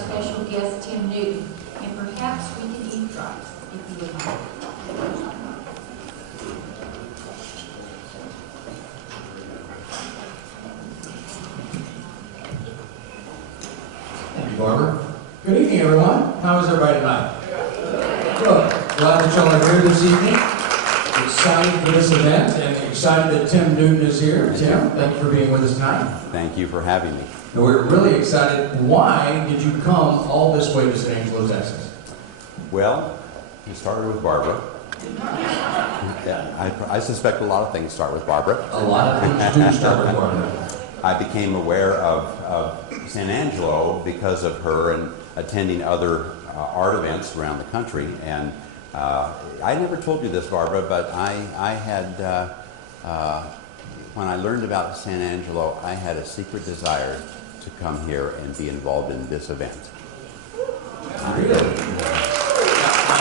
special guest, Tim Newton, and perhaps we can eavesdrop, if you would mind. Thank you, Barbara. Good evening, everyone. How is everybody tonight? Good. Glad that y'all are here this evening. Excited for this event and excited that Tim Newton is here. Tim, thank you for being with us tonight. Thank you for having me. And we're really excited. Why did you come all this way to San Angelo, Texas? Well, you started with Barbara. Yeah, I suspect a lot of things start with Barbara. A lot of things do start with Barbara. I became aware of San Angelo because of her and attending other art events around the country. And I never told you this, Barbara, but I had, when I learned about San Angelo, I had a secret desire to come here and be involved in this event. Really?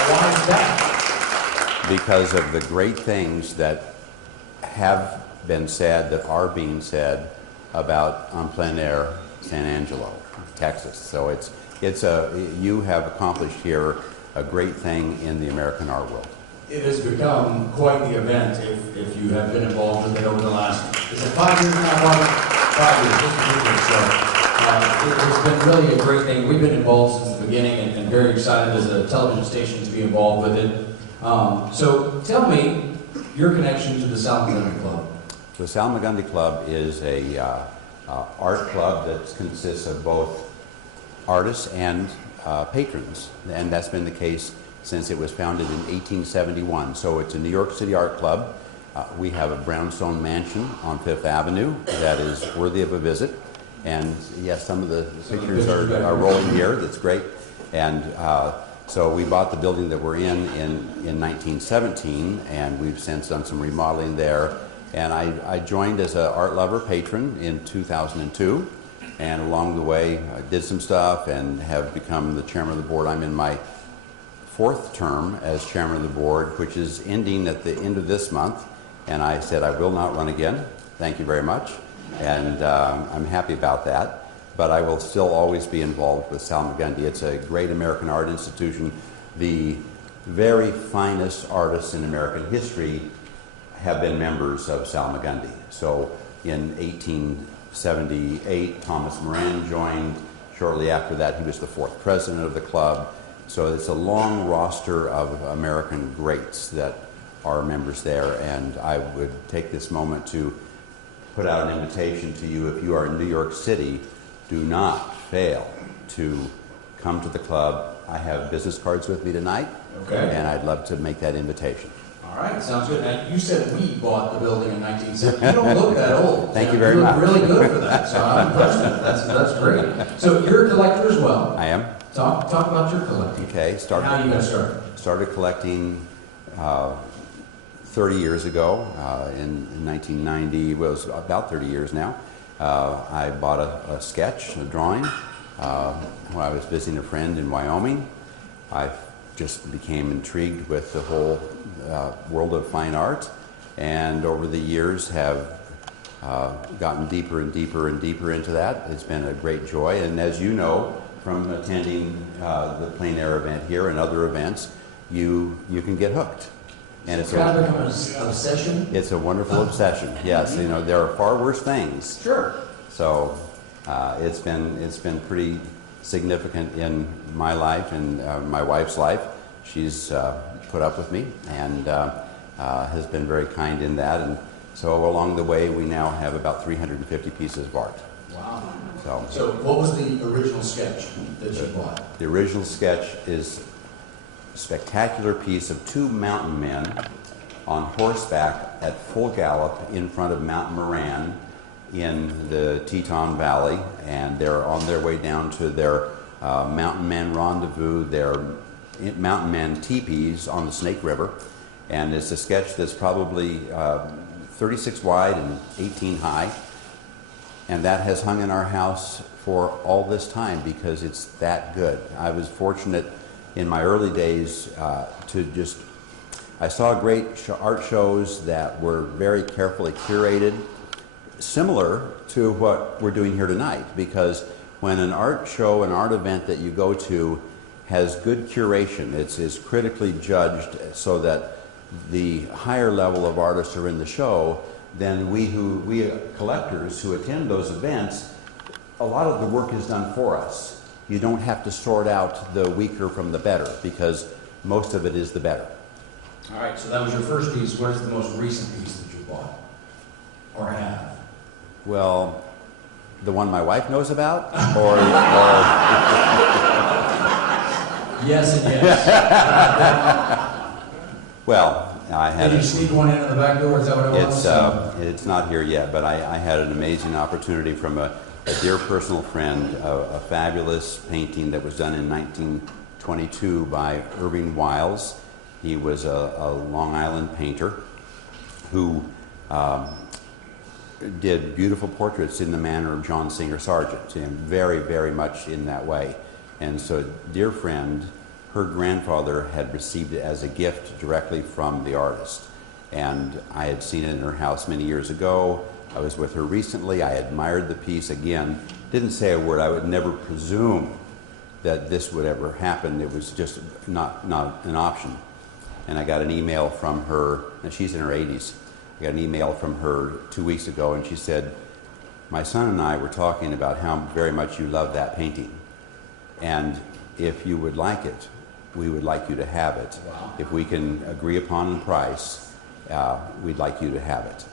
Why is that? Because of the great things that have been said, that are being said about En Plein Air San Angelo, Texas. So you have accomplished here a great thing in the American art world. It has become quite the event if you have been involved with it over the last, is it 5 years now, Barbara? 5 years, just a few years. So it's been really a great thing. We've been involved since the beginning and very excited as a television station to be involved with it. So tell me your connection to the Salmagundi Club. The Salmagundi Club is a art club that consists of both artists and patrons, and that's been the case since it was founded in 1871. So it's a New York City art club. We have a brownstone mansion on Fifth Avenue that is worthy of a visit. And yes, some of the pictures are rolling here. That's great. And so we bought the building that we're in 1917, and we've since done some remodeling there. And I joined as an art lover patron in 2002. And along the way, I did some stuff and have become the chairman of the board. I'm in my 4th term as chairman of the board, which is ending at the end of this month. And I said, I will not run again. Thank you very much. And I'm happy about that. But I will still always be involved with Salmagundi. It's a great American art institution. The very finest artists in American history have been members of Salmagundi. So in 1878, Thomas Moran joined. Shortly after that, he was the 4th president of the club. So it's a long roster of American greats that are members there. And I would take this moment to put out an invitation to you. If you are in New York City, do not fail to come to the club. I have business cards with me tonight, okay, and I'd love to make that invitation. All right, sounds good. And you said we bought the building in 1970. You don't look that old. Thank you very much. You look really good for that, so I'm impressed with that. That's great. So you're a collector as well. I am. Talk about your collecting. Okay, how are you going to start? Started collecting 30 years ago, in 1990, well, it was about 30 years now. I bought a sketch, a drawing, when I was visiting a friend in Wyoming. I just became intrigued with the whole world of fine art, and over the years have gotten deeper and deeper and deeper into that. It's been a great joy, and as you know from attending the Plein Air event here and other events, you can get hooked. And it's kind of become an obsession? It's a wonderful obsession, yes. You know, there are far worse things. Sure. So it's been pretty significant in my life and my wife's life. She's put up with me and has been very kind in that. And so along the way, we now have about 350 pieces of art. Wow. So what was the original sketch that you bought? The original sketch is a spectacular piece of 2 mountain men on horseback at full gallop in front of Mount Moran in the Teton Valley, and they're on their way down to their mountain man rendezvous, their mountain man teepees on the Snake River. And it's a sketch that's probably 36 wide and 18 high, and that has hung in our house for all this time because it's that good. I was fortunate in my early days I saw great art shows that were very carefully curated, similar to what we're doing here tonight, because when an art show, an art event that you go to has good curation, it's critically judged so that the higher level of artists are in the show, then we collectors who attend those events, a lot of the work is done for us. You don't have to sort out the weaker from the better, because most of it is the better. All right, so that was your first piece. What is the most recent piece that you bought or have? Well, the one my wife knows about, or Yes and yes. well, I had. Did you sneak one in the back door? Is that what it was? It's not here yet, but I had an amazing opportunity from a dear personal friend, a fabulous painting that was done in 1922 by Irving Wiles. He was a Long Island painter who did beautiful portraits in the manner of John Singer Sargent, and very, very much in that way. And so a dear friend, her grandfather had received it as a gift directly from the artist. And I had seen it in her house many years ago. I was with her recently. I admired the piece again. Didn't say a word. I would never presume that this would ever happen. It was just not an option. And I got an email from her, and she's in her 80s. I got an email from her 2 weeks ago, and she said, "My son and I were talking about how very much you love that painting. And if you would like it, we would like you to have it. Wow. If we can agree upon the price, we'd like you to have it."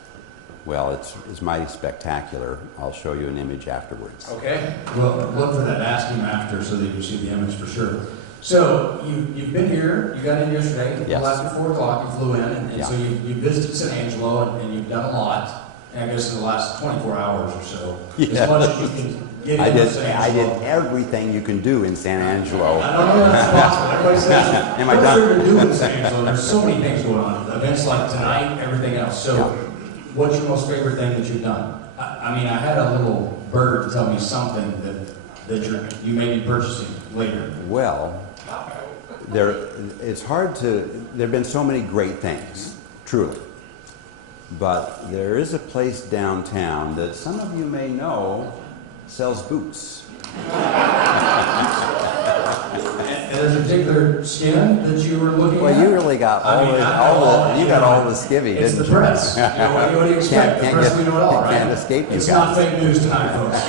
Well, it's mighty spectacular. I'll show you an image afterwards. Okay. Well, look for that. Ask him after so that you can see the image for sure. So you've been here. You got in yesterday. Yes. After 4 o'clock, you flew in, and Yeah. so you visited San Angelo, and you've done a lot. And I guess in the last 24 hours or so, Yeah. as much as you can get I into San did Angelo. everything you can do in San Angelo. I don't know if that's possible. Everybody says, Am I what's done? there to do in San Angelo? There's so many things going on. Events like tonight, everything else. So, Yeah. what's your most favorite thing that you've done? I mean, I had a little bird tell me something that you may be purchasing later. Well, it's hard to, there have been so many great things, truly. But there is a place downtown that some of you may know sells boots. And there's a particular skin that you were looking Well, at? you really got you got all the skivvy, It's didn't the you? press. You know, what do you expect? The press, we know it all, right? Can't escape you It's guys. not fake news tonight, folks.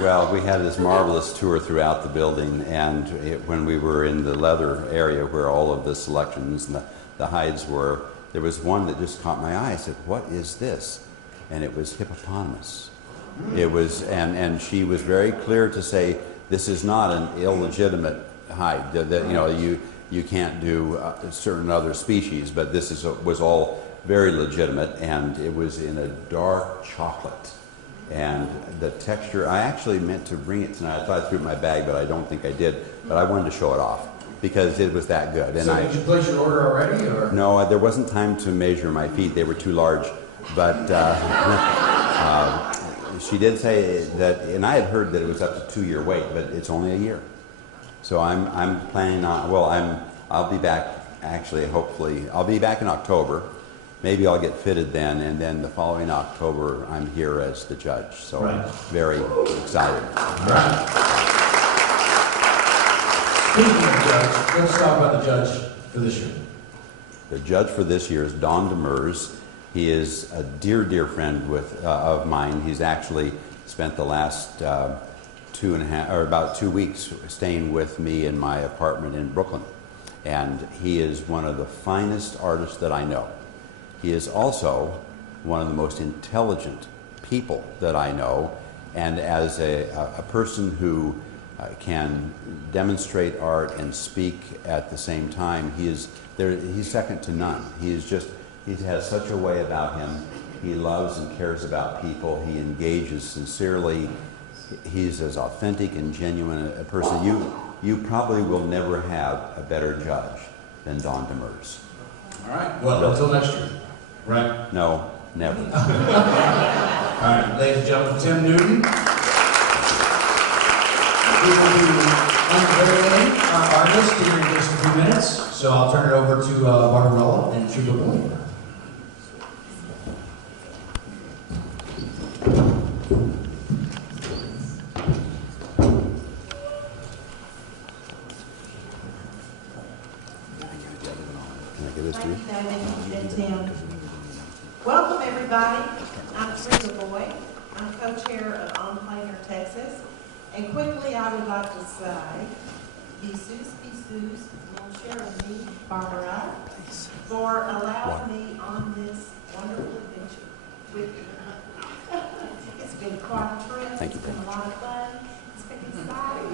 Well, we had this marvelous tour throughout the building, and when we were in the leather area where all of the selections and the hides were, there was one that just caught my eye. I said, "What is this?" And it was hippopotamus. It was, and she was very clear to say, "This is not an illegitimate hide. That you can't do certain other species, but this was all very legitimate, and it was in a dark chocolate." And the texture, I actually meant to bring it tonight. I thought I threw it in my bag, but I don't think I did. But I wanted to show it off because it was that good. And So did you place your order already, or? No, there wasn't time to measure my feet. They were too large. But she did say that, and I had heard that it was up to 2-year wait, but it's only a year. So I'm planning on, I'll be back, actually, hopefully, I'll be back in October. Maybe I'll get fitted then, and then the following October, I'm here as the judge. So Right. I'm very excited. Right. Speaking of judge, let's talk about the judge for this year. The judge for this year is Don Demers. He is a dear, dear friend of mine. He's actually spent the last about 2 weeks staying with me in my apartment in Brooklyn. And he is one of the finest artists that I know. He is also one of the most intelligent people that I know. And as a person who can demonstrate art and speak at the same time, he's second to none. He has such a way about him. He loves and cares about people. He engages sincerely. He's as authentic and genuine a person. You probably will never have a better judge than Don Demers. All right. Well, until next year. Right? No, never. All right, ladies and gentlemen, Tim Newton. We will be unveiling our artist here in just a few minutes, so I'll turn it over to Barbarella and Chuba Boyd. you. David and Tim. Welcome, everybody. I'm Teresa Boyd. I'm co-chair of En Plein Air Texas. And quickly, I would like to say, Bisous, mon cher ami Barbara, for allowing me on this wonderful adventure with you. It's been quite a trip. Thank you It's been very a lot of fun. It's been exciting.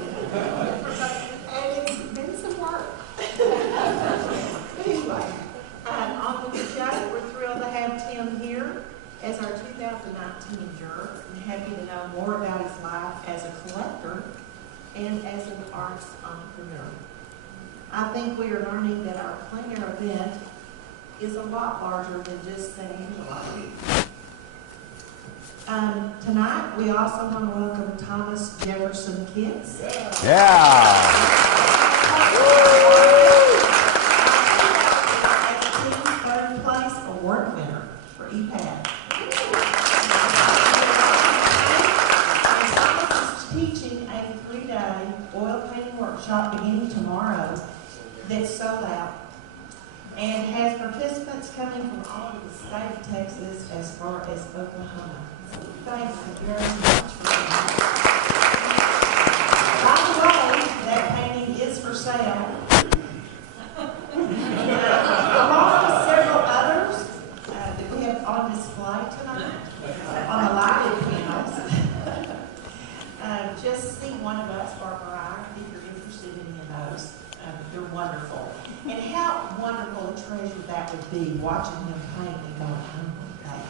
And it's been some work. But anyway, on with the show, we're thrilled to have Tim here as our 2019 juror, and happy to know more about his life as a collector and as an arts entrepreneur. I think we are learning that our plein air event is a lot larger than just San Angelo. Tonight, we also want to welcome Thomas Jefferson Kitts. Yeah. Third place award winner for EPAD. And Thomas is teaching a 3-day oil painting workshop beginning tomorrow that's sold out and has participants coming from all over the state of Texas as far as Oklahoma. So thanks very much for coming. By the way, that painting is for sale. Along with several others that we have on display tonight on the lighted panels. Just see one of us, Barbara, if you're interested in any of those. They're wonderful. And how wonderful a treasure that would be, watching him paint and going, oh my God,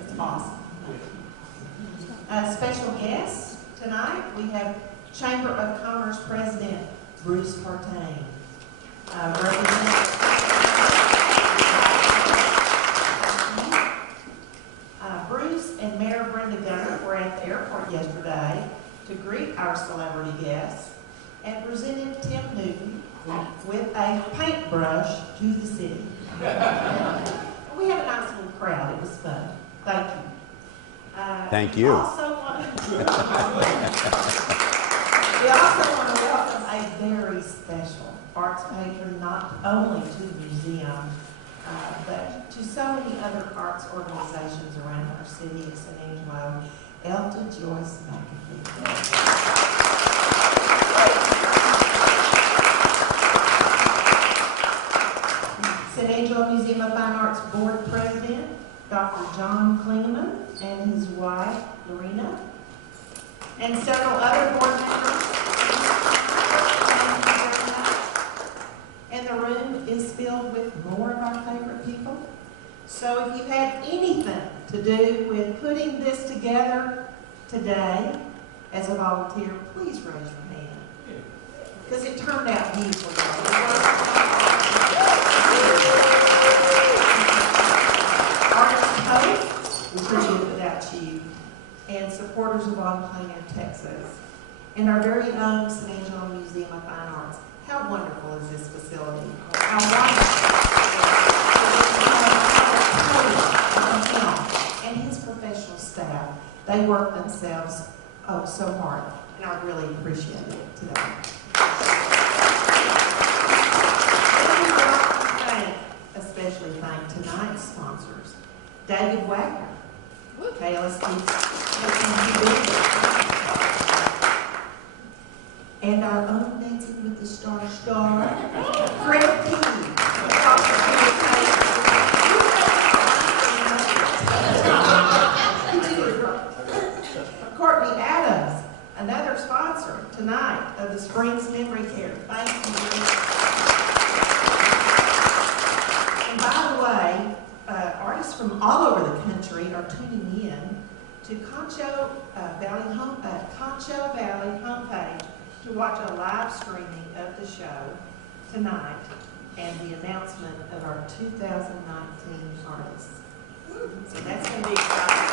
it's awesome. Special guests tonight, we have Chamber of Commerce President Bruce Partain. Bruce and Mayor Brenda Gunner were at the airport yesterday to greet our celebrity guests and presented Tim Newton with a paintbrush to the city. We had a nice little crowd. It was fun. Thank you. Thank We you. also want to welcome a very special arts patron, not only to the museum, but to so many other arts organizations around our city of San Angelo, Elta Joyce McAfee. San Angelo Museum of Fine Arts Board President, Dr. John Klingman, and his wife, Lorena, and several other board members. Thank you very much. And the room is filled with more of our favorite people. So if you've had anything to do with putting this together today as a volunteer, please raise your hand. Because it turned out beautiful. We couldn't do it without you, and supporters of En Plein Air Texas, and our very own San Angelo Museum of Fine Arts. How wonderful is this facility? How wonderful. And his professional staff, they work themselves so hard, and I really appreciate it today. Especially thank tonight's sponsors. David Wagner, KLST-TV, and our own Dancing with the Star Fred King. Courtney Adams, another sponsor tonight of the Springs Memory Care. Thank you. And by the way, artists from all over the country are tuning in to KonchoValley Homepage to watch a live streaming of the show tonight and the announcement of our 2019 artists. So that's going to be exciting.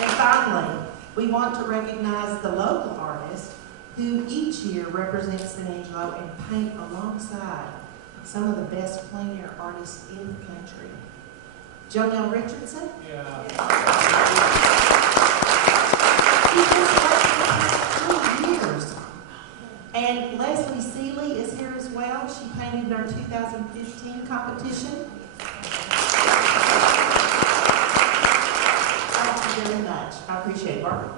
And finally, we want to recognize the local artists who each year represent San Angelo and paint alongside some of the best plein air artists in the country. Jonelle Richardson. Yeah. He just painted 3 years. And Leslie Seeley is here as well. She painted Air 2015 competition. Thank you very much. I appreciate it, Barbara.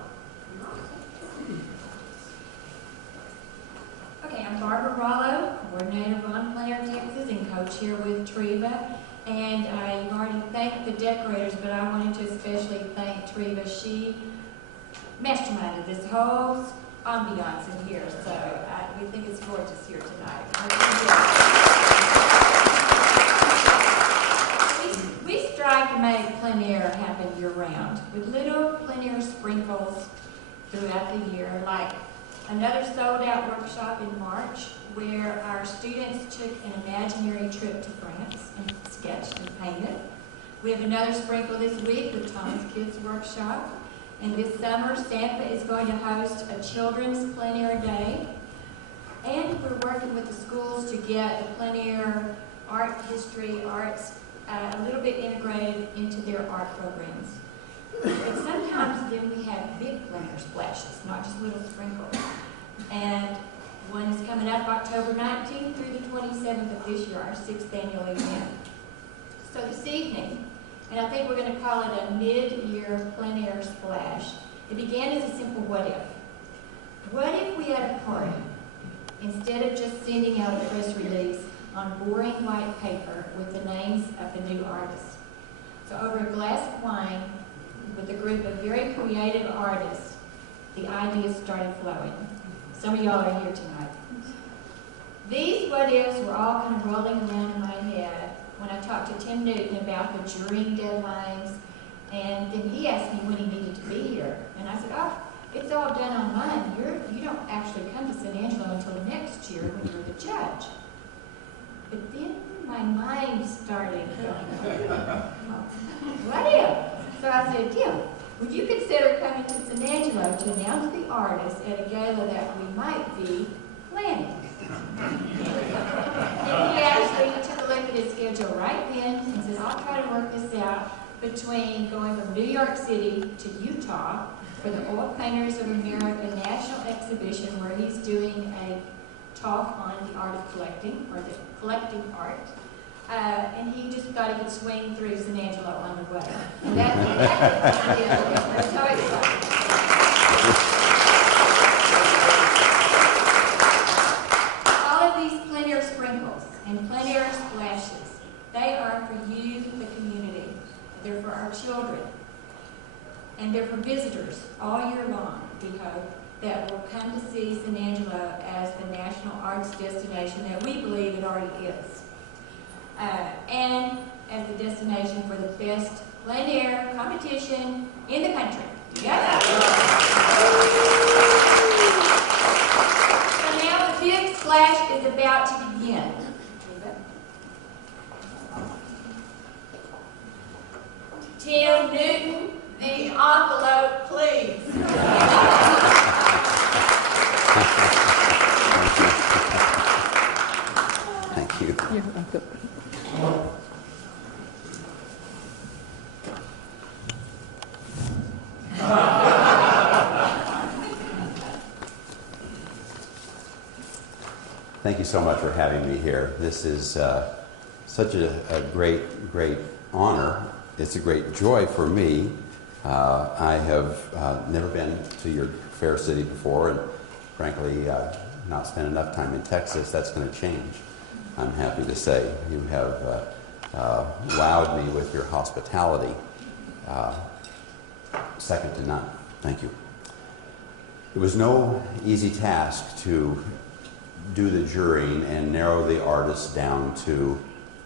Okay, I'm Barbara Rollo, coordinator of En Plein Air Texas and co-chair with Treva. And you've already thanked the decorators, but I wanted to especially thank Treva. She masterminded this whole ambiance in here, so we think it's gorgeous here tonight. We strive to make plein air happen year-round with little plein air sprinkles throughout the year, like another sold-out workshop in March where our students took an imaginary trip to France and sketched and painted. We have another sprinkle this week with Tom's Kids Workshop. And this summer, Santa is going to host a children's plein air day. And we're working with the schools to get the plein air art history, arts, a little bit integrated into their art programs. But sometimes then we have big plein air splashes, not just little sprinkles. And one is coming up October 19th through the 27th of this year, our 6th annual event. So this evening, and I think we're going to call it a mid-year plein air splash. It began as a simple what if. What if we had a party, instead of just sending out a press release on boring white paper with the names of the new artists? So over a glass of wine, with a group of very creative artists, the ideas started flowing. Some of y'all are here tonight. These what ifs were all kind of rolling around in my head when I talked to Tim Newton about the jury deadlines, and then he asked me when he needed to be here. And I said, oh, it's all done online. You don't actually come to San Angelo until next year when you're the judge. But then my mind started going, what if? So I said, Tim, would you consider coming to San Angelo to announce the artists at a gala that we might be planning? And he actually took a look at his schedule right then and said, I'll try to work this out between going from New York City to Utah for the Oil Painters of America National Exhibition, where he's doing a talk on the art of collecting, or the collecting art. And he just thought he could swing through San Angelo on the way. And that's exactly what he did. We're so excited. Sprinkles and plein air splashes, they are for you, the community. They're for our children. And they're for visitors all year long, we hope, that will come to see San Angelo as the national arts destination that we believe it already is. And as the destination for the best plein air competition in the country. Yes? So now the big splash is about to begin. Tim Newton, the envelope, please. Thank you. You're welcome. Thank you so much for having me here. This is such a great honor. It's a great joy for me. I have never been to your fair city before, and frankly, not spent enough time in Texas. That's going to change, I'm happy to say. You have wowed me with your hospitality. Second to none. Thank you. It was no easy task to do the jurying and narrow the artists down to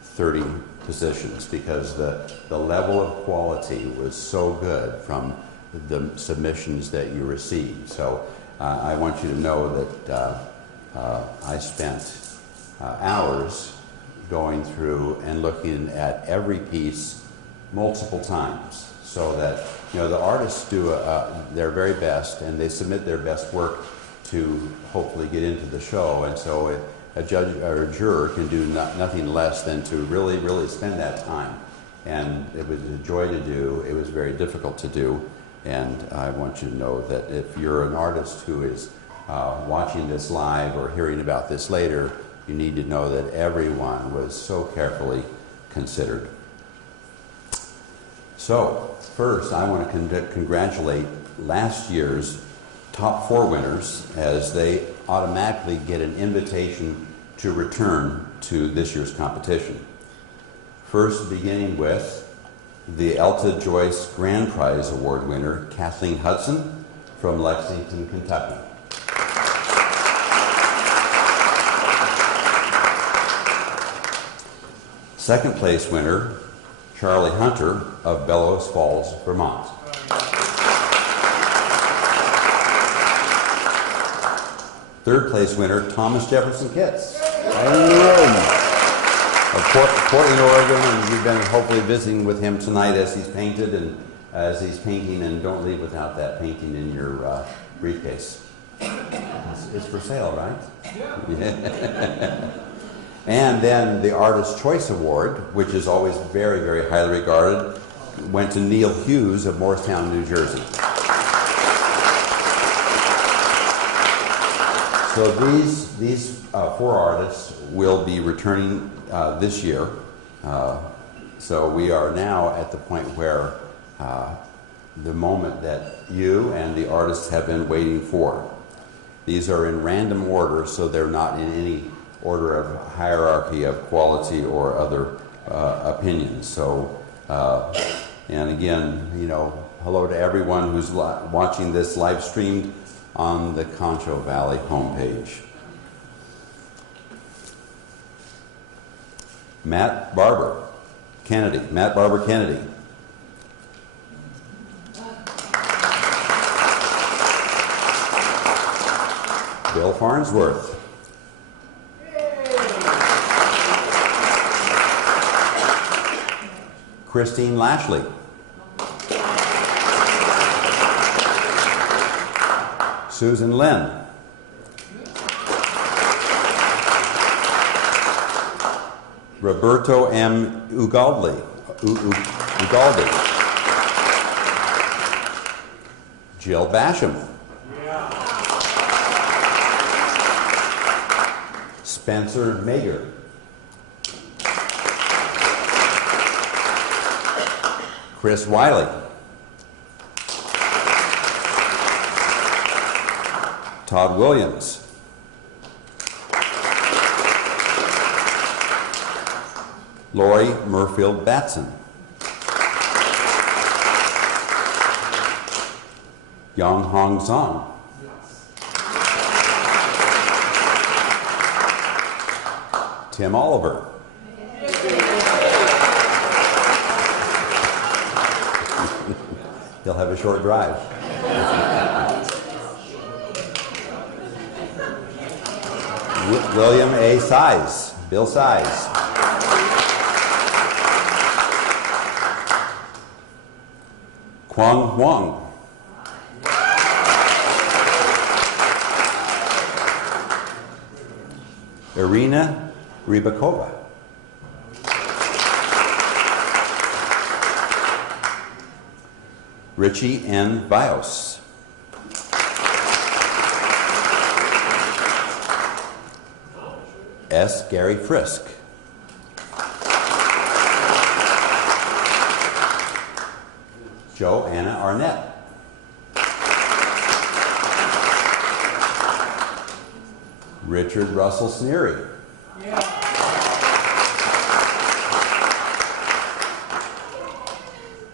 30 positions, because the level of quality was so good from the submissions that you received. So I want you to know that I spent hours going through and looking at every piece multiple times, so that the artists do their very best, and they submit their best work to hopefully get into the show. And so a judge or a juror can do nothing less than to really spend that time. And it was a joy to do. It was very difficult to do. And I want you to know that if you're an artist who is watching this live or hearing about this later, you need to know that everyone was so carefully considered. So, first, I want to congratulate last year's top 4 winners, as they automatically get an invitation to return to this year's competition. First, beginning with the Elta Joyce Grand Prize Award winner, Kathleen Hudson from Lexington, Kentucky. Second place winner, Charlie Hunter of Bellows Falls, Vermont. Third place winner, Thomas Jefferson Kitts of Portland, Oregon, and you've been hopefully visiting with him tonight as he's painted and as he's painting, and don't leave without that painting in your briefcase. It's for sale, right? Yeah. And then the Artist Choice Award, which is always very, very highly regarded, went to Neil Hughes of Morristown, New Jersey. So these 4 artists will be returning this year. So we are now at the point where the moment that you and the artists have been waiting for. These are in random order, so they're not in any order of hierarchy of quality or other opinions. So, and again, you know, hello to everyone who's watching this live streamed on the Concho Valley homepage. Matt Barber Kennedy. Bill Farnsworth. Christine Lashley. Susan Lynn. Roberto M. Ugaldi. Jill Basham. Spencer Mager. Chris Wiley. Todd Williams. Lori Murfield Batson. Yang Hong Zong. Tim Oliver. He'll have a short drive. William A. Size. Bill Size. Kwang Huang. Irina Rybakova. Richie N. Bios. S. Gary Frisk. Joanna Arnett. Richard Russell Sneary.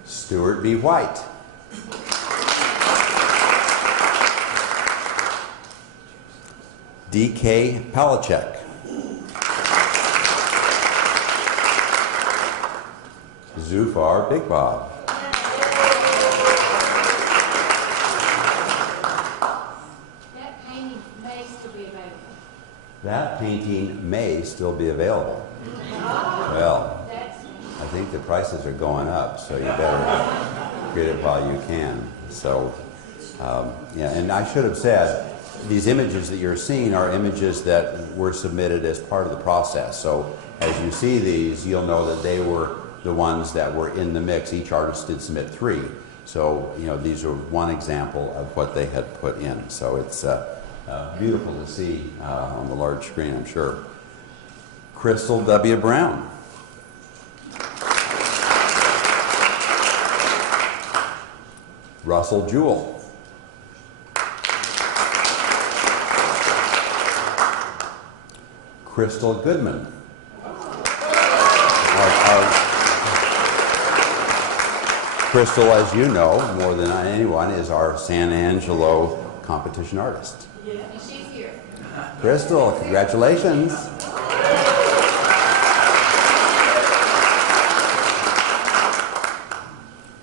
Stuart B. White. D.K. Palachek. Zufar Big Bob. That painting may still be available. Well, I think the prices are going up, so you better get it while you can. So, yeah, and I should have said, these images that you're seeing are images that were submitted as part of the process. So as you see these, you'll know that they were the ones that were in the mix. Each artist did submit 3. So, you know, these are one example of what they had put in. So it's beautiful to see on the large screen, I'm sure. Crystal W. Brown. Russell Jewell. Crystal Goodman. Crystal, as you know, more than anyone, is our San Angelo competition artist. Yeah, she's here. Crystal, congratulations.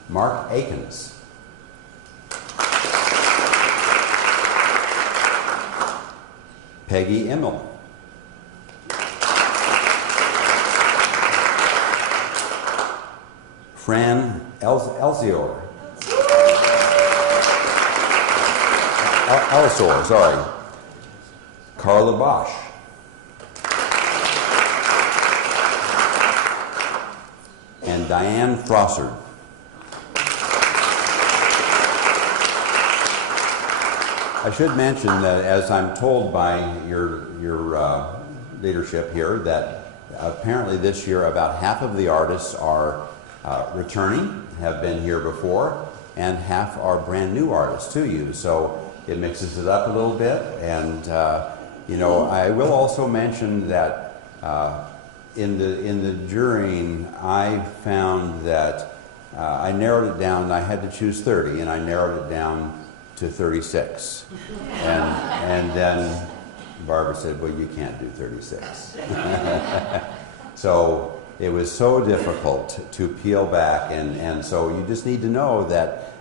Mark Akins. Peggy Immel. Fran Elsior. Elsor, sorry. Carla Bosch. And Diane Frossard. I should mention that, as I'm told by your leadership here, that apparently this year about half of the artists are returning, have been here before, and half are brand new artists to you. So it mixes it up a little bit. And you know, I will also mention that in the jurying, I found that I narrowed it down. I had to choose 30, and I narrowed it down to 36. And then Barbara said, well, you can't do 36. So it was so difficult to peel back, and so you just need to know that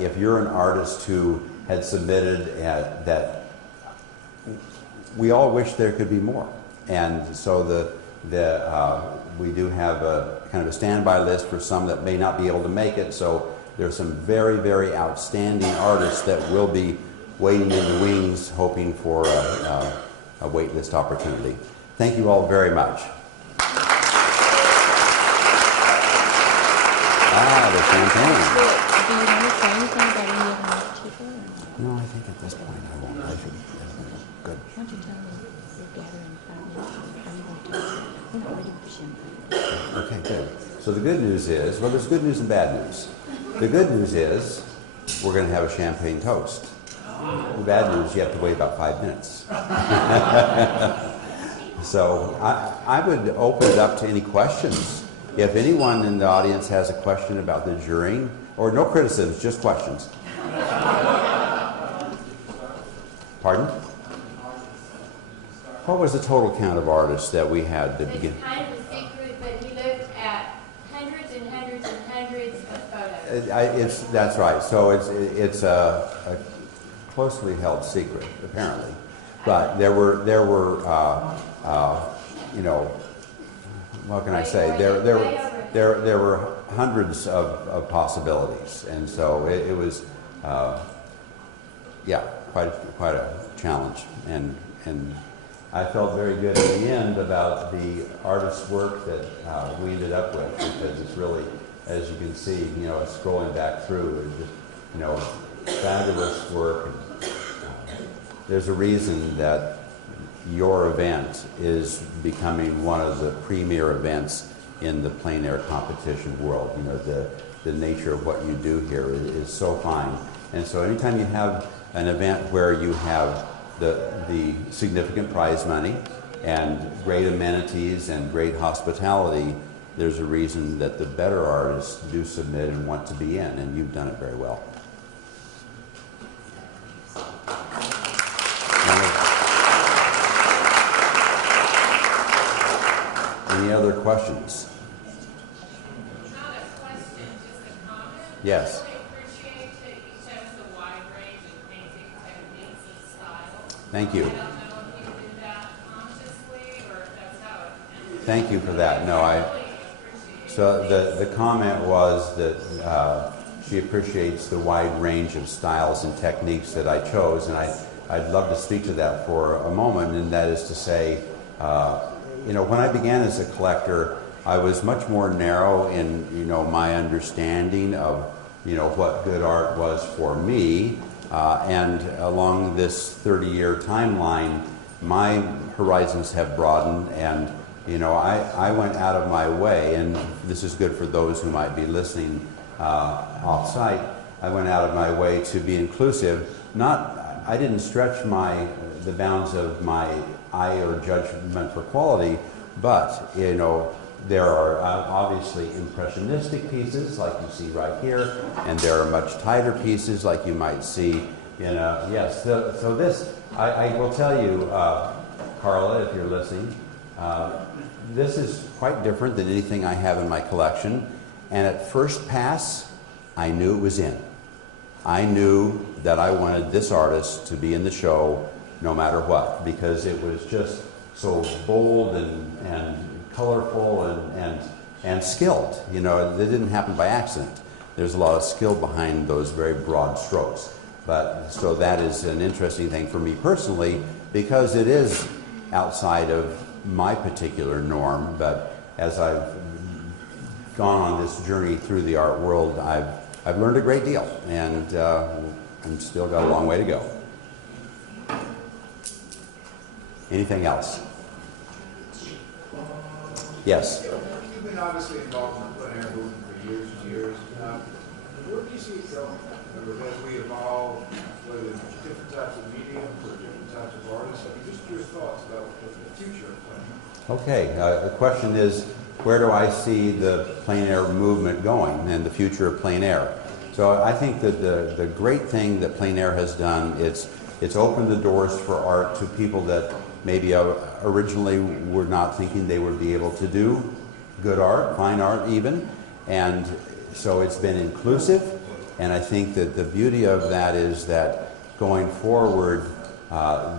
if you're an artist who had submitted, that we all wish there could be more. And so we do have a kind of a standby list for some that may not be able to make it. So there's some very, very outstanding artists that will be waiting in the wings, hoping for a wait list opportunity. Thank you all very much. The champagne. Do you want to say anything about any of them in particular? No, I think at this point I won't. I should. Good. Why don't you tell me you're gathering 5 minutes? Are you going to? We're not ready for champagne. Okay, good. So the good news is, well, there's good news and bad news. The good news is we're going to have a champagne toast. The bad news, you have to wait about 5 minutes. So I would open it up to any questions. If anyone in the audience has a question about the jurying, or no criticisms, just questions. Pardon? What was the total count of artists that we had to begin? It's kind of a secret, but we looked at hundreds and hundreds and hundreds of photos. That's right. So it's a closely held secret, apparently. But there were you know, what can I say? There were hundreds of possibilities, and so it was, yeah, quite a challenge. And I felt very good in the end about the artist's work that we ended up with, because it's really, as you can see, you know, scrolling back through, it's just, you know, fabulous work. And, there's a reason that your event is becoming one of the premier events in the plein air competition world. You know, the nature of what you do here is so fine. And so anytime you have an event where you have the significant prize money and great amenities and great hospitality, there's a reason that the better artists do submit and want to be in, and you've done it very well. Any other questions? Not a question, just a comment. Yes. I really appreciate that you chose the wide range of painting techniques and styles. Thank you. I don't know if you did that consciously or if that's how it ended. Thank you for that. No, I really appreciate it. So the comment was that she appreciates the wide range of styles and techniques that I chose, and I'd love to speak to that for a moment, and that is to say, you know, when I began as a collector, I was much more narrow in, you know, my understanding of, you know, what good art was for me, and along this 30-year timeline, my horizons have broadened, and You know, I went out of my way, and this is good for those who might be listening off-site. I went out of my way to be inclusive. I didn't stretch the bounds of my eye or judgment for quality, but, you know, there are obviously impressionistic pieces like you see right here, and there are much tighter pieces like you might see in a, yes, so this, I will tell you, Carla, if you're listening, this is quite different than anything I have in my collection, and at first pass, I knew it was in. I knew that I wanted this artist to be in the show no matter what, because it was just so bold and colorful and skilled. You know, it didn't happen by accident. There's a lot of skill behind those very broad strokes. But so that is an interesting thing for me personally, because it is outside of my particular norm. But as I've gone on this journey through the art world, I've learned a great deal, and I'm still got a long way to go. Anything else? Yes. You've been obviously involved in the plein air movement for years and years. Where do you see it going? As we evolve, whether it's different types of mediums or different types of artists, I mean, just your thoughts about the future of plein air. Okay. The question is, where do I see the plein air movement going and the future of plein air? So I think that the great thing that plein air has done, it's opened the doors for art to people that maybe originally were not thinking they would be able to do good art, fine art even. And so it's been inclusive, and I think that the beauty of that is that going forward,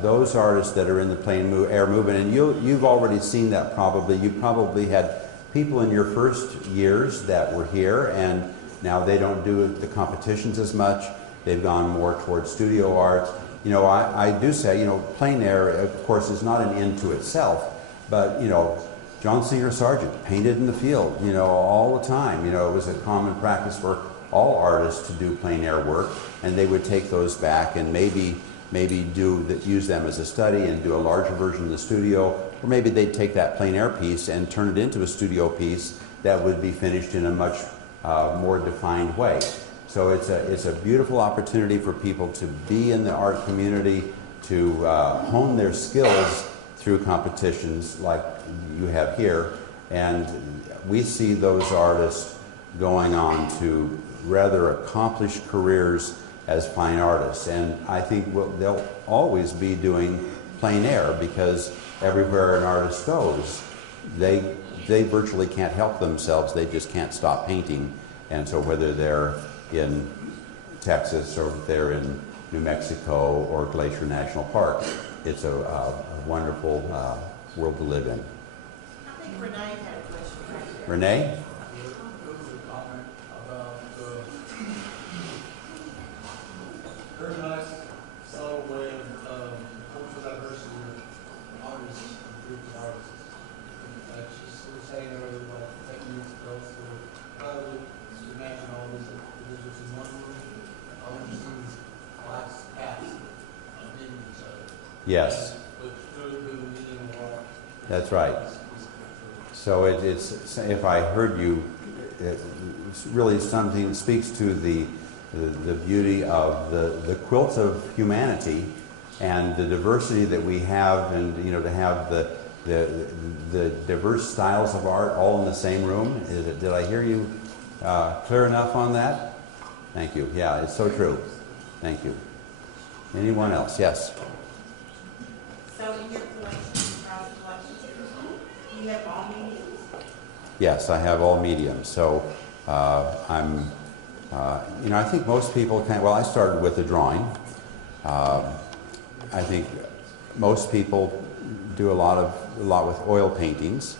those artists that are in the plein air movement, and you've already seen that probably, you probably had people in your first years that were here, and now they don't do the competitions as much. They've gone more towards studio art. You know, I do say, you know, plein air, of course, is not an end to itself, but, you know, John Singer Sargent painted in the field, you know, all the time. You know, it was a common practice for all artists to do plein air work, and they would take those back and maybe use them as a study and do a larger version in the studio, or maybe they'd take that plein air piece and turn it into a studio piece that would be finished in a much more defined way. So it's a beautiful opportunity for people to be in the art community, to hone their skills through competitions like you have here, and we see those artists going on to rather accomplished careers as fine artists, and I think they'll always be doing plein air, because everywhere an artist goes, they virtually can't help themselves. They just can't stop painting. And so whether they're in Texas or they're in New Mexico or Glacier National Park, it's a wonderful world to live in. I think Renee had a question right there. Renee? Very nice, subtle way of cultural diversity of artists and groups of artists. Like she was saying earlier about techniques to go through. Just imagine all these individuals in one room, all interesting class paths of being each other. Yes. But through the medium of art. That's right. So it's if I heard you, it's really something that speaks to the beauty of the quilt of humanity and the diversity that we have, and you know, to have the diverse styles of art all in the same room. Did I hear you clear enough on that? Thank you. Yeah, it's so true. Thank you. Anyone else? Yes. So in your collection, private collections, you have all mediums? Yes, I have all mediums. So you know, I think most people well, I started with the drawing. I think most people do a lot with oil paintings.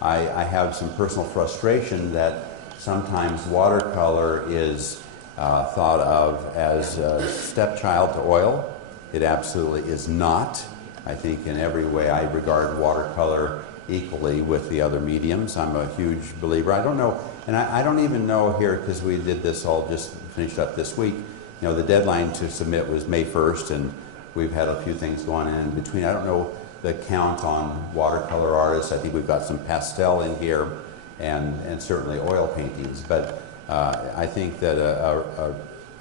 I have some personal frustration that sometimes watercolor is thought of as a stepchild to oil. It absolutely is not. I think in every way I regard watercolor equally with the other mediums. I'm a huge believer. I don't know, and I don't even know here, because we did this all just finished up this week. You know, the deadline to submit was May 1st, and we've had a few things going on in between. I don't know the count on watercolor artists. I think we've got some pastel in here, and certainly oil paintings. But I think that a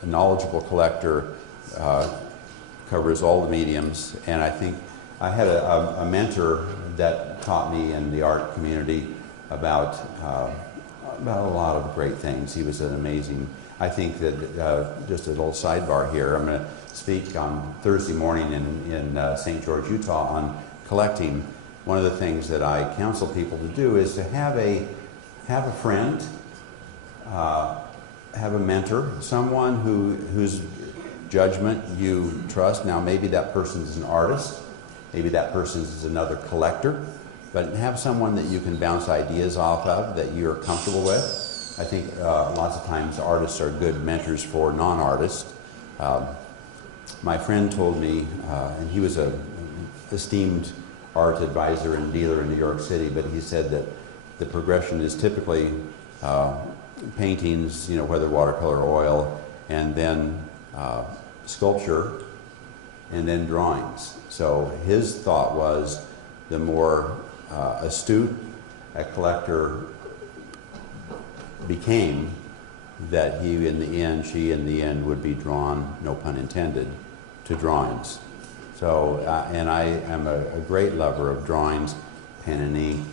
knowledgeable collector covers all the mediums, and I think I had a mentor that taught me in the art community about a lot of great things. He was an amazing. I think that just a little sidebar here. I'm going to speak on Thursday morning in St. George, Utah, on collecting. One of the things that I counsel people to do is to have a friend, have a mentor, someone whose judgment you trust. Now, maybe that person is an artist, maybe that person is another collector, but have someone that you can bounce ideas off of that you're comfortable with. I think lots of times artists are good mentors for non-artists. My friend told me, and he was an esteemed art advisor and dealer in New York City, but he said that the progression is typically paintings, whether watercolor or oil, and then sculpture, and then drawings. So his thought was the more astute a collector became, that she in the end would be drawn, no pun intended, to drawings. So, and I am a great lover of drawings, pen and ink,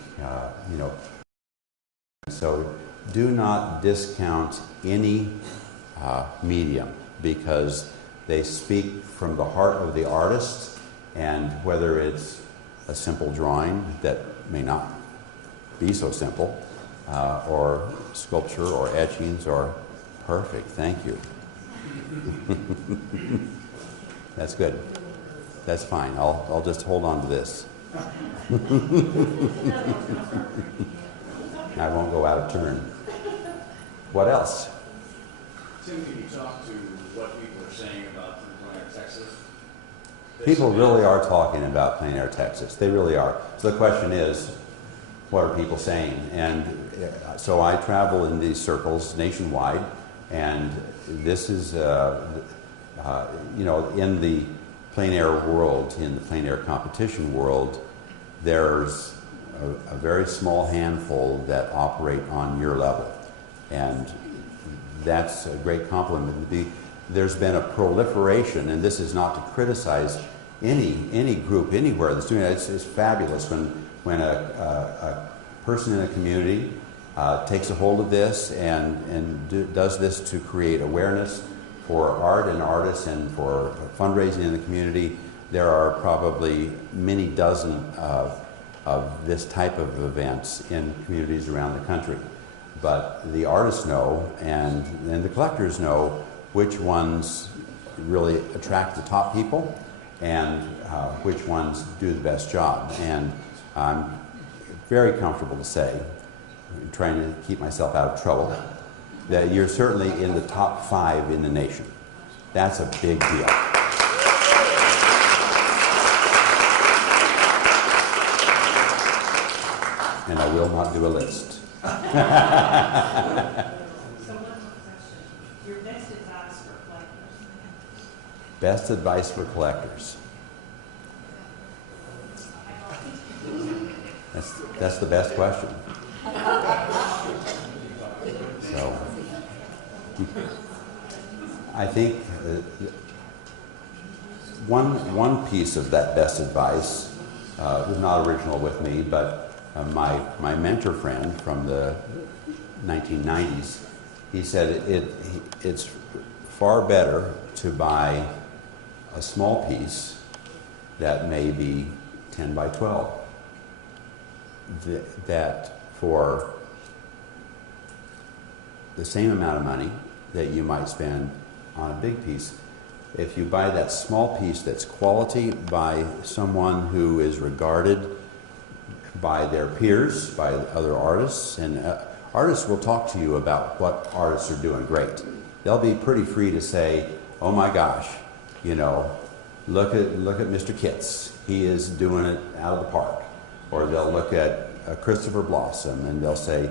So do not discount any medium, because they speak from the heart of the artist, and whether it's a simple drawing that may not be so simple, or sculpture or etchings or perfect. Thank you. That's good. That's fine. I'll just hold on to this. I won't go out of turn. What else? Tim, can you talk to what people are saying about En Plein Air Texas? People really are talking about Plein Air Texas. They really are. So the question is, what are people saying? And so I travel in these circles nationwide, and this is, in the plein air world, in the plein air competition world, there's a very small handful that operate on your level. And that's a great compliment. There's been a proliferation, and this is not to criticize any group anywhere that's doing it. It's fabulous when a person in a community takes a hold of this and does this to create awareness for art and artists and for fundraising in the community. There are probably many dozen of this type of events in communities around the country. But the artists know, and the collectors know, which ones really attract the top people and which ones do the best job. And I'm very comfortable to say, trying to keep myself out of trouble, that you're certainly in the top 5 in the nation. That's a big deal. And I will not do a list. So one more question. Your best advice for collectors? Best advice for collectors. That's the best question. So, I think one piece of that best advice was not original with me, but my mentor friend from the 1990s, he said it's far better to buy a small piece that may be 10 by 12. That for the same amount of money that you might spend on a big piece, if you buy that small piece that's quality by someone who is regarded by their peers, by other artists, and artists will talk to you about what artists are doing great. They'll be pretty free to say, oh my gosh, look at Mr. Kitts, he is doing it out of the park. Or they'll look at Christopher Blossom and they'll say,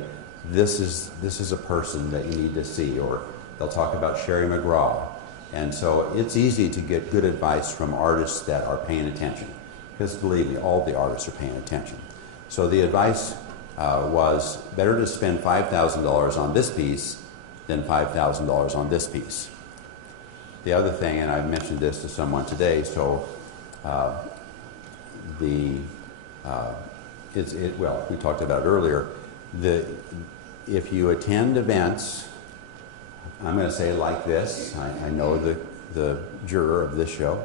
this is a person that you need to see. Or they'll talk about Sherry McGraw. And so it's easy to get good advice from artists that are paying attention. because believe me, all the artists are paying attention. So the advice was better to spend $5,000 on this piece than $5,000 on this piece. The other thing, and I mentioned this to someone today, so well, we talked about it earlier, if you attend events, I'm going to say it like this, I know the juror of this show,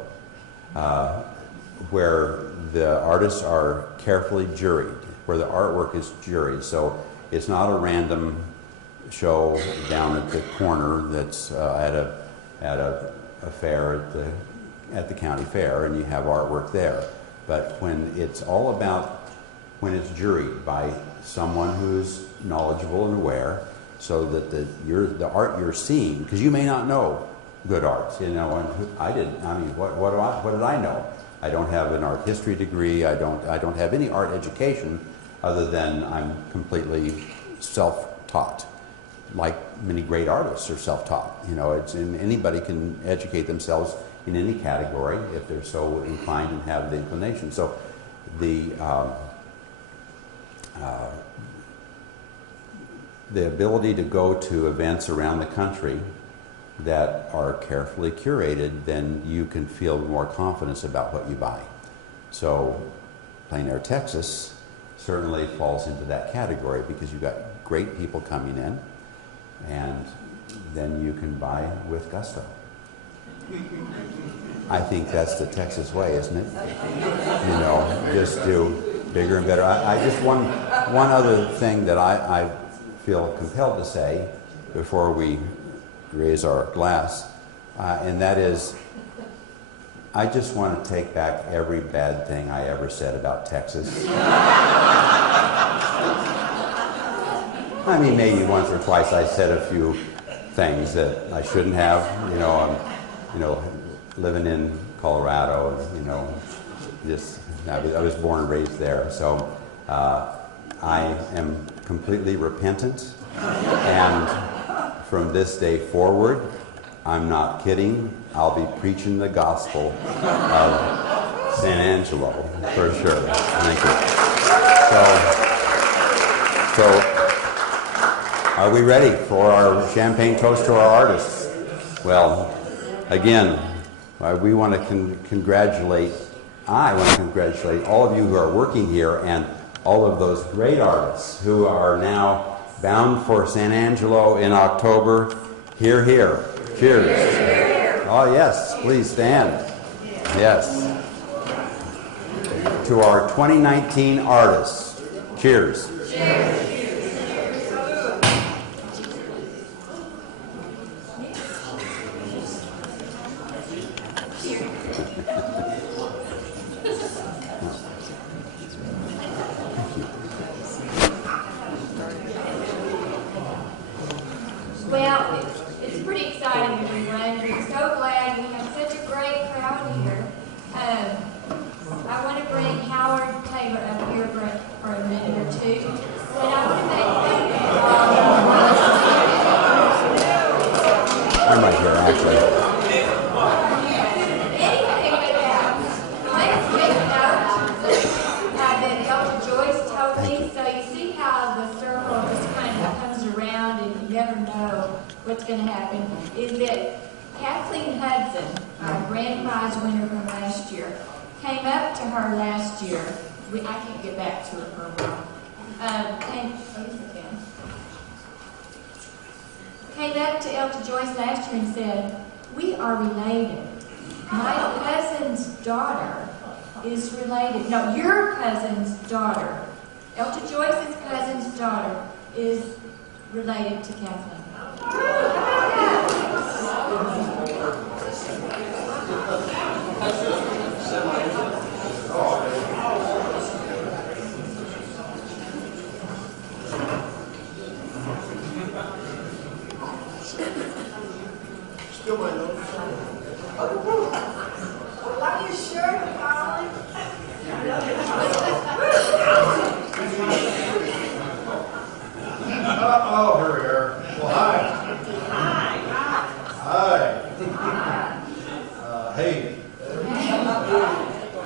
where the artists are carefully juried, where the artwork is juried. So it's not a random show down at the corner that's at a fair at the county fair, and you have artwork there. But when it's all about, when it's juried by someone who's knowledgeable and aware, so that the art you're seeing, because you may not know good art, you know, and I didn't. I mean, what did I know? I don't have an art history degree. I don't have any art education, other than I'm completely self-taught. Like many great artists are self-taught. You know, anybody can educate themselves in any category if they're so inclined and have the inclination. So the ability to go to events around the country that are carefully curated, then you can feel more confidence about what you buy. So Plein Air Texas certainly falls into that category, because you've got great people coming in, and then you can buy with gusto. I think that's the Texas way, isn't it? You know, just do bigger and better. I just one other thing that I feel compelled to say before we raise our glass, and that is, I just want to take back every bad thing I ever said about Texas. I mean, maybe once or twice I said a few things that I shouldn't have. You know, living in Colorado, and, you know, just I was born and raised there, so I am completely repentant, and from this day forward, I'm not kidding, I'll be preaching the gospel of San Angelo, for sure. Thank you. So are we ready for our champagne toast to our artists? Well, again, we want to congratulate all of you who are working here, and all of those great artists who are now bound for San Angelo in October. Hear, hear. Cheers. Oh, yes, please stand. Yes. To our 2019 artists. Cheers. Cheers. Well, it's pretty exciting, everyone. I'm so glad we have such a great crowd here. I want to bring Howard Taylor up here for a minute or two. And I want to make I'm right here, actually. let's make note that Elder Joyce told me. So you see how the circle just kind of comes around and you never know what's going to happen, is that Kathleen Hudson, our grand prize winner from last year, came up to her last year. I can't get back to her for a while. Came up to Elder Joyce last year and said, "We are related. My cousin's daughter is related. No, your cousin's daughter. Elder Joyce's cousin's daughter is related to Kathleen." Still my nose. Like your shirt, Colin. Oh, here we are. Well, hi. Hi. Hey.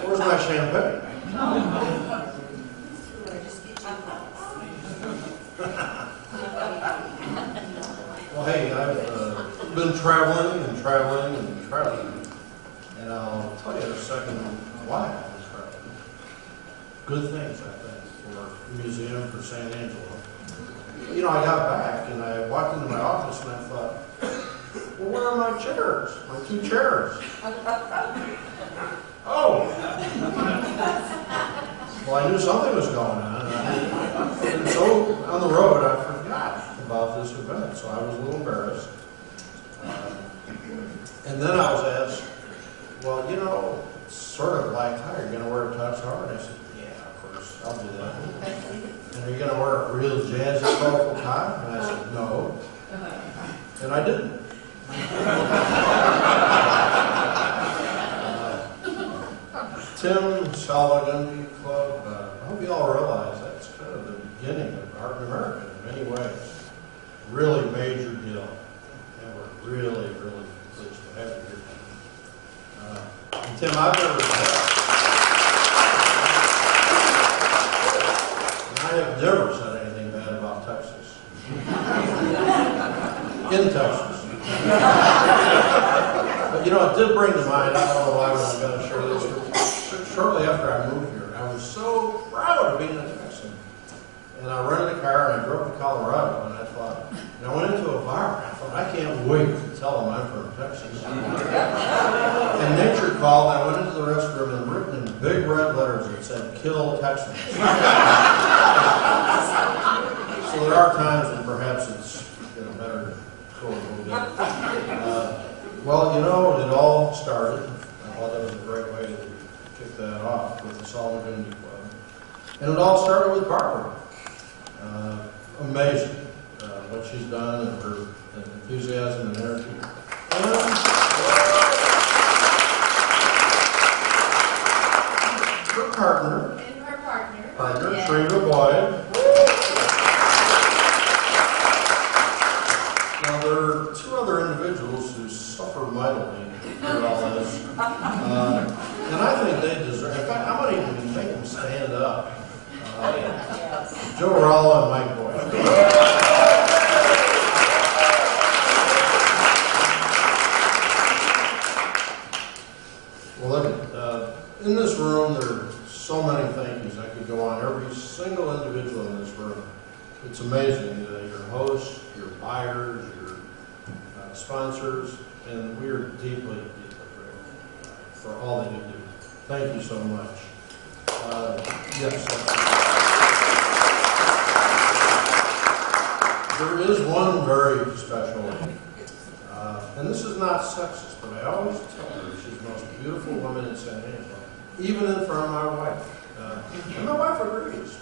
Where's my champagne? Well, hey, I've been traveling and traveling and traveling, and I'll tell you in a second why I've been traveling. Good things, I think, for the museum, for San Angelo. You know, I got back and I walked into my office and I thought, well, where are my chairs? My 2 chairs. Oh! Well, I knew something was going on. And so on the road, I forgot about this event, so I was a little embarrassed. And then I was asked, well, you know, it's sort of black tie. You're going to wear a tux hard? I said, yeah, of course, I'll do that. And are you going to wear a real jazzy, colorful tie? And I said, no. And I didn't. Tim Sullivan Club, I hope you all realize that's kind of the beginning of Art in America in many ways. Really major deal. And we're really, really pleased to have you here. And Tim, I've never said anything bad about Texas. In Texas. But you know, it did bring to mind, I don't know why I'm going to share this with you. Shortly after I moved here, I was so proud of being a Texan. And I rented a car and I drove to Colorado, and I thought, and I went into a bar, and I thought, I can't wait to tell them I'm from Texas. And nature called, and I went into the restroom and written in big red letters that said, "Kill Texans." So there are times when perhaps it's better to go a little bit. Well, you know, it all started, I thought that was a great way to kick that off with the Solomon Community Club. And it all started with Barbara. Amazing what she's done and her enthusiasm and energy. And her partner, Yes. Trina Boyd. Now, there are 2 other individuals who suffer mightily through all this. And I think they deserve, in fact, I'm going to even make them stand up. Joe Ralla and Mike Boyd. Well, look, in this room, there are so many thank yous. I could go on. Every single individual in this room. It's amazing. Your hosts, your buyers, your sponsors, and we are deeply, deeply grateful for all that you do. Thank you so much. Yes. There is one very special lady, and this is not sexist, but I always tell her she's the most beautiful woman in San Angelo, even in front of my wife. And my wife agrees.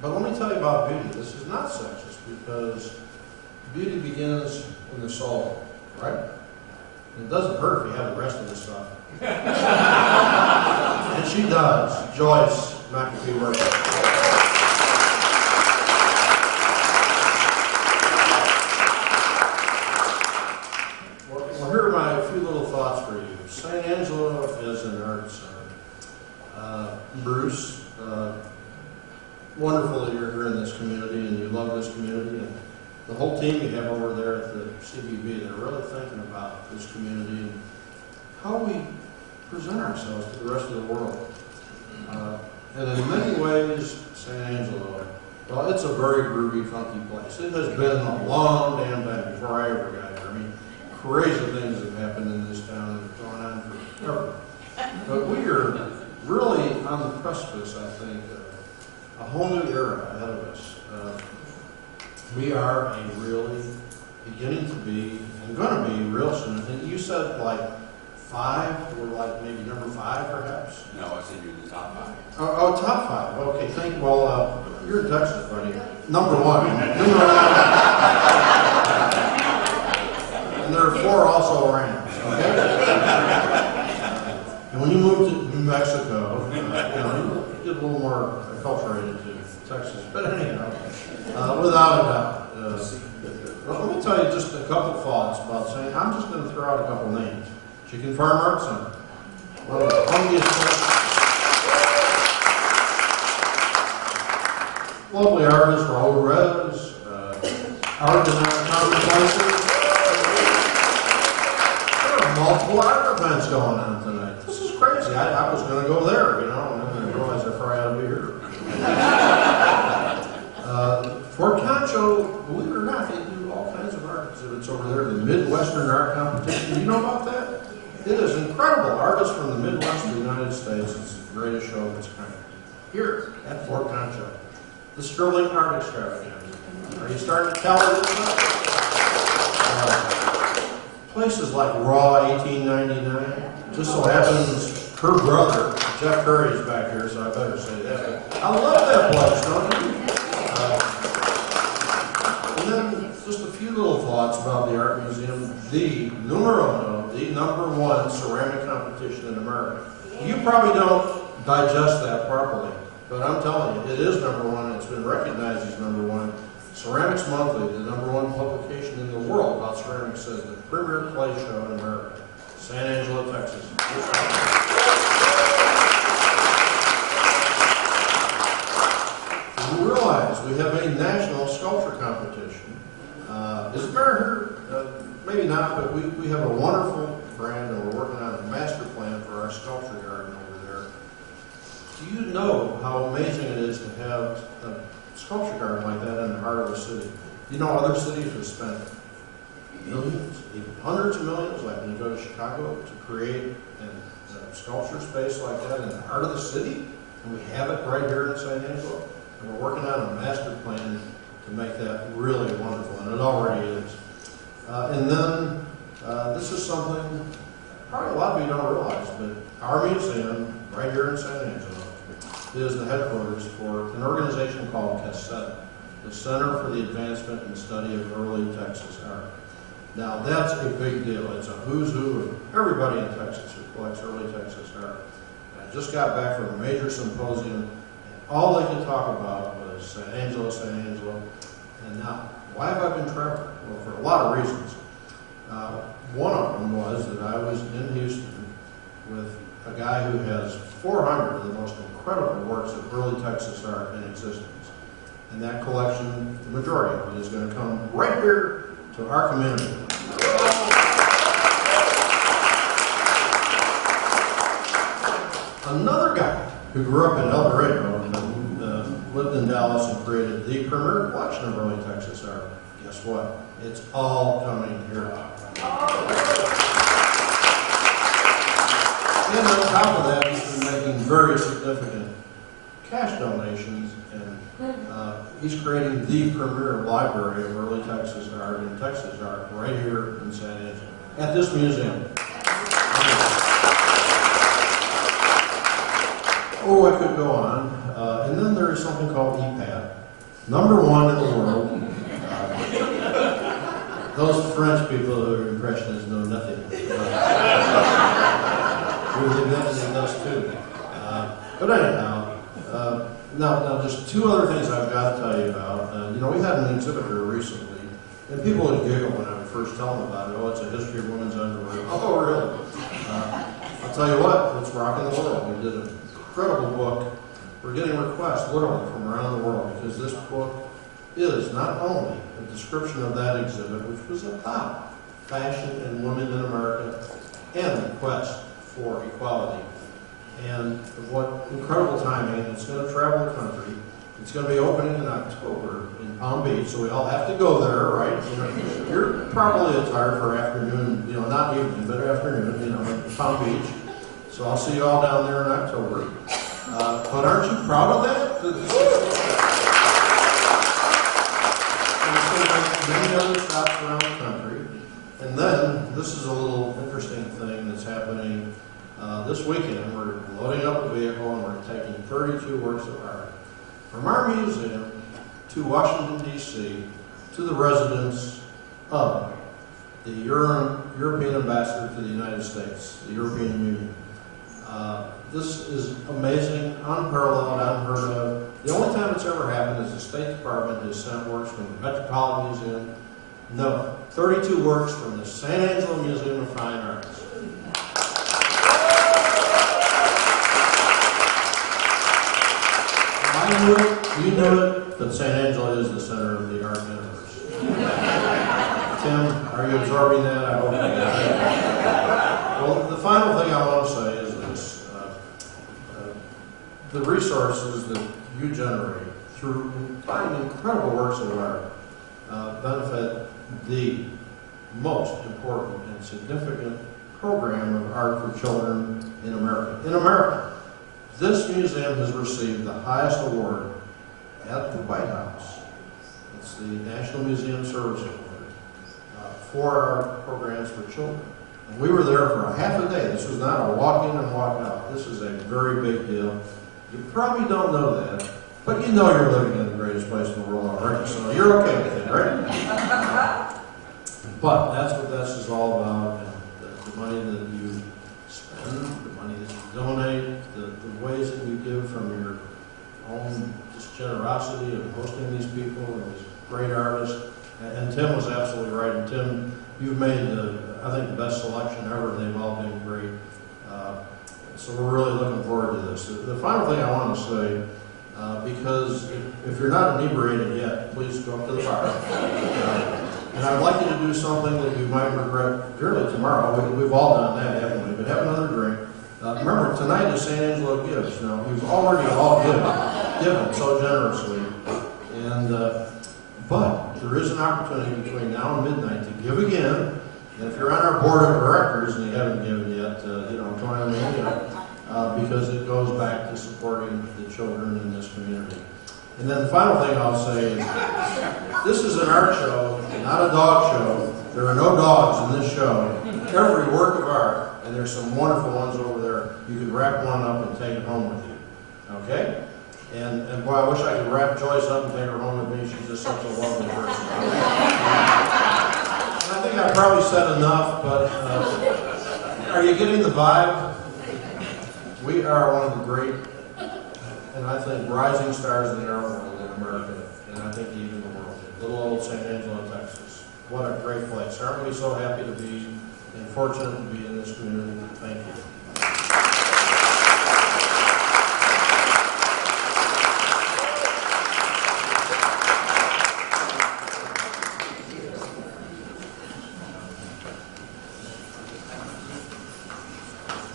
But let me tell you about beauty. This is not sexist because beauty begins in the soul, right? And it doesn't hurt if you have the rest of the stuff. And she does. Joyce McAfee Worker. Well, here are my few little thoughts for you. San Angelo is an art center. Bruce, wonderful that you're here in this community and you love this community. And the whole team you have over there at the CBB, they're really thinking about this community and how we present ourselves to the rest of the world. And in many ways, San Angelo, well, it's a very groovy, funky place. It has been a long damn time before I ever got here. I mean, crazy things have happened in this town and have gone on forever. But we are really on the precipice, I think, of a whole new era ahead of us. We are really beginning to be, and going to be real soon. And you said like 5, we're like maybe number 5 perhaps? No, I said you're in the top 5. Oh, top 5. Okay, thank you. Well, you're in Texas, buddy. Number 1. Number 1. And there are 4 also Rams, okay? And when you moved to New Mexico, you get a little more acculturated to Texas. But anyhow, without a doubt. Well, let me tell you just a couple thoughts about saying, I'm just going to throw out a couple names. Chicken Farm Art Center. One of the hungriest, lovely artists, Raul Rez, art design contemplations. There are multiple art events going on tonight. This is crazy. I was going to go there, you know, and then I realized I probably ought to be here. For Concho, believe it or not, they do all kinds of art exhibits over there. The Midwestern Art Competition. Do you know about that? It is incredible. Artists from the Midwest of the United States. It's the greatest show of its kind. Here at Fort Concho. The Sterling Art Extravaganza. Are you starting to tell it? Places like Raw 1899. Just so happens her brother, Jeff Curry, is back here, so I better say that. But I love that place, don't you? And then just a few little thoughts about the Art Museum. The numero uno, the #1 ceramic competition in America. You probably don't digest that properly, but I'm telling you, it is #1. It's been recognized as #1. Ceramics Monthly, the #1 publication in the world about ceramics, says the premier clay show in America. San Angelo, Texas. You realize we have a national sculpture competition. Is it here? Maybe not, but we have a wonderful brand, and we're working on a master plan for our sculpture garden over there. Do you know how amazing it is to have a sculpture garden like that in the heart of the city? You know, other cities have spent millions, even hundreds of millions, like when you go to Chicago, to create a sculpture space like that in the heart of the city, and we have it right here in San Angelo, and we're working on a master plan to make that really wonderful, and it already is. And then, this is something probably a lot of you don't realize, but our museum, right here in San Angelo, is the headquarters for an organization called KSAN, the Center for the Advancement and Study of Early Texas Art. Now, that's a big deal. It's a who's who of everybody in Texas who collects early Texas art. I just got back from a major symposium, and all they could talk about was San Angelo, San Angelo. And now, why have I been traveling? Well, for a lot of reasons. One of them was that I was in Houston with a guy who has 400 of the most incredible works of early Texas art in existence. And that collection, the majority of it, is going to come right here to our community. Another guy who grew up in El Dorado and lived in Dallas and created the premier collection of early Texas art. Guess what? It's all coming here. And on top of that, he's been making very significant cash donations, and he's creating the premier library of early Texas art and Texas art right here in San Angelo, at this museum. Oh, I could go on. And then there is something called EPAT, #1 in the world. Those French people who are impressionists know nothing. We're inventing those too. But anyhow, now just two other things I've got to tell you about. We had an exhibit here recently, and people would giggle when I would first tell them about it. Oh, it's a history of women's underwear. Oh, really? I'll tell you what, it's rocking the world. We did an incredible book. We're getting requests literally from around the world, because this book is not only a description of that exhibit, which was about fashion and women in America and the quest for equality. And what incredible timing. It's going to travel the country. It's going to be opening in October in Palm Beach, so we all have to go there, right? You're probably tired for afternoon, not evening, but afternoon, in Palm Beach. So I'll see you all down there in October. But aren't you proud of that? And it's going to make many other stops around the country. And then, this is a little interesting thing that's happening this weekend. We're loading up a vehicle and we're taking 32 works of art from our museum to Washington, D.C., to the residence of the European ambassador to the United States, the European Union. This is amazing, unparalleled, unheard of. The only time it's ever happened is the State Department has sent works from the Metropolitan Museum. No, 32 works from the San Angelo Museum of Fine Arts. I knew it, you knew it, but St. Angela is the center of the art universe. Tim, are you absorbing that? I hope you are. Well, the final thing I want to say is this. The resources that you generate through finding incredible works of art benefit the most important and significant program of art for children in America. In America, this museum has received the highest award at the White House. It's the National Museum Service Award for our programs for children. And we were there for a half a day. This was not a walk in and walk out. This is a very big deal. You probably don't know that, but you know you're living in the greatest place in the world already, so you're okay with it, right? But that's what this is all about, and the money that you spend, the money that you donate, the ways that you give from your own just generosity of hosting these people and these great artists. And Tim was absolutely right. And Tim, you've made, I think, the best selection ever, and they've all been great. So we're really looking forward to this. The final thing I want to say, because if you're not inebriated yet, please go up to the bar. And I'd like you to do something that you might regret dearly tomorrow. We've all done that, haven't we? But have another drink. Remember, tonight is St. Angelo Gives. Now, you've already all given so generously. And but there is an opportunity between now and midnight to give again. And if you're on our board of directors and you haven't given yet, join on me, because it goes back to supporting the children in this community. And then the final thing I'll say is, this is an art show, not a dog show. There are no dogs in this show. Every work of art, and there's some wonderful ones over there, you could wrap one up and take it home with you. Okay? And boy, I wish I could wrap Joyce up and take her home with me. She's just such a lovely person. I think I probably said enough, but are you getting the vibe? We are one of the great, and I think, rising stars in the art world in America, and I think even the world. Little old St. Angelo, Texas. What a great place. Aren't we so happy to be and fortunate to be in this community? Thank you.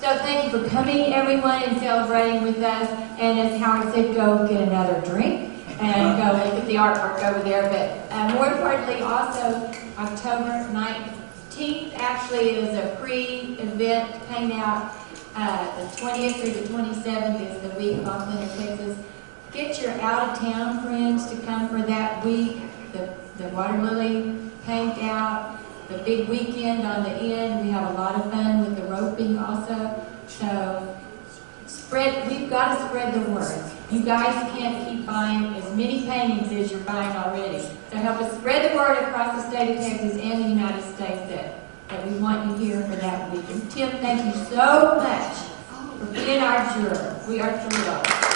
So thank you for coming, everyone, and celebrating with us. And as Howard said, go get another drink and go look at the artwork over there. But more importantly, also October 19th actually is a pre-event hangout. The 20th through the 27th is the week of En Plein Air Texas. Get your out-of-town friends to come for that week. The water lily paint out. The big weekend on the end, we have a lot of fun with the roping also. So we've got to spread the word. You guys can't keep buying as many paintings as you're buying already. So help us spread the word across the state of Texas and the United States that we want you here for that week. And Tim, thank you so much for being our juror. We are thrilled.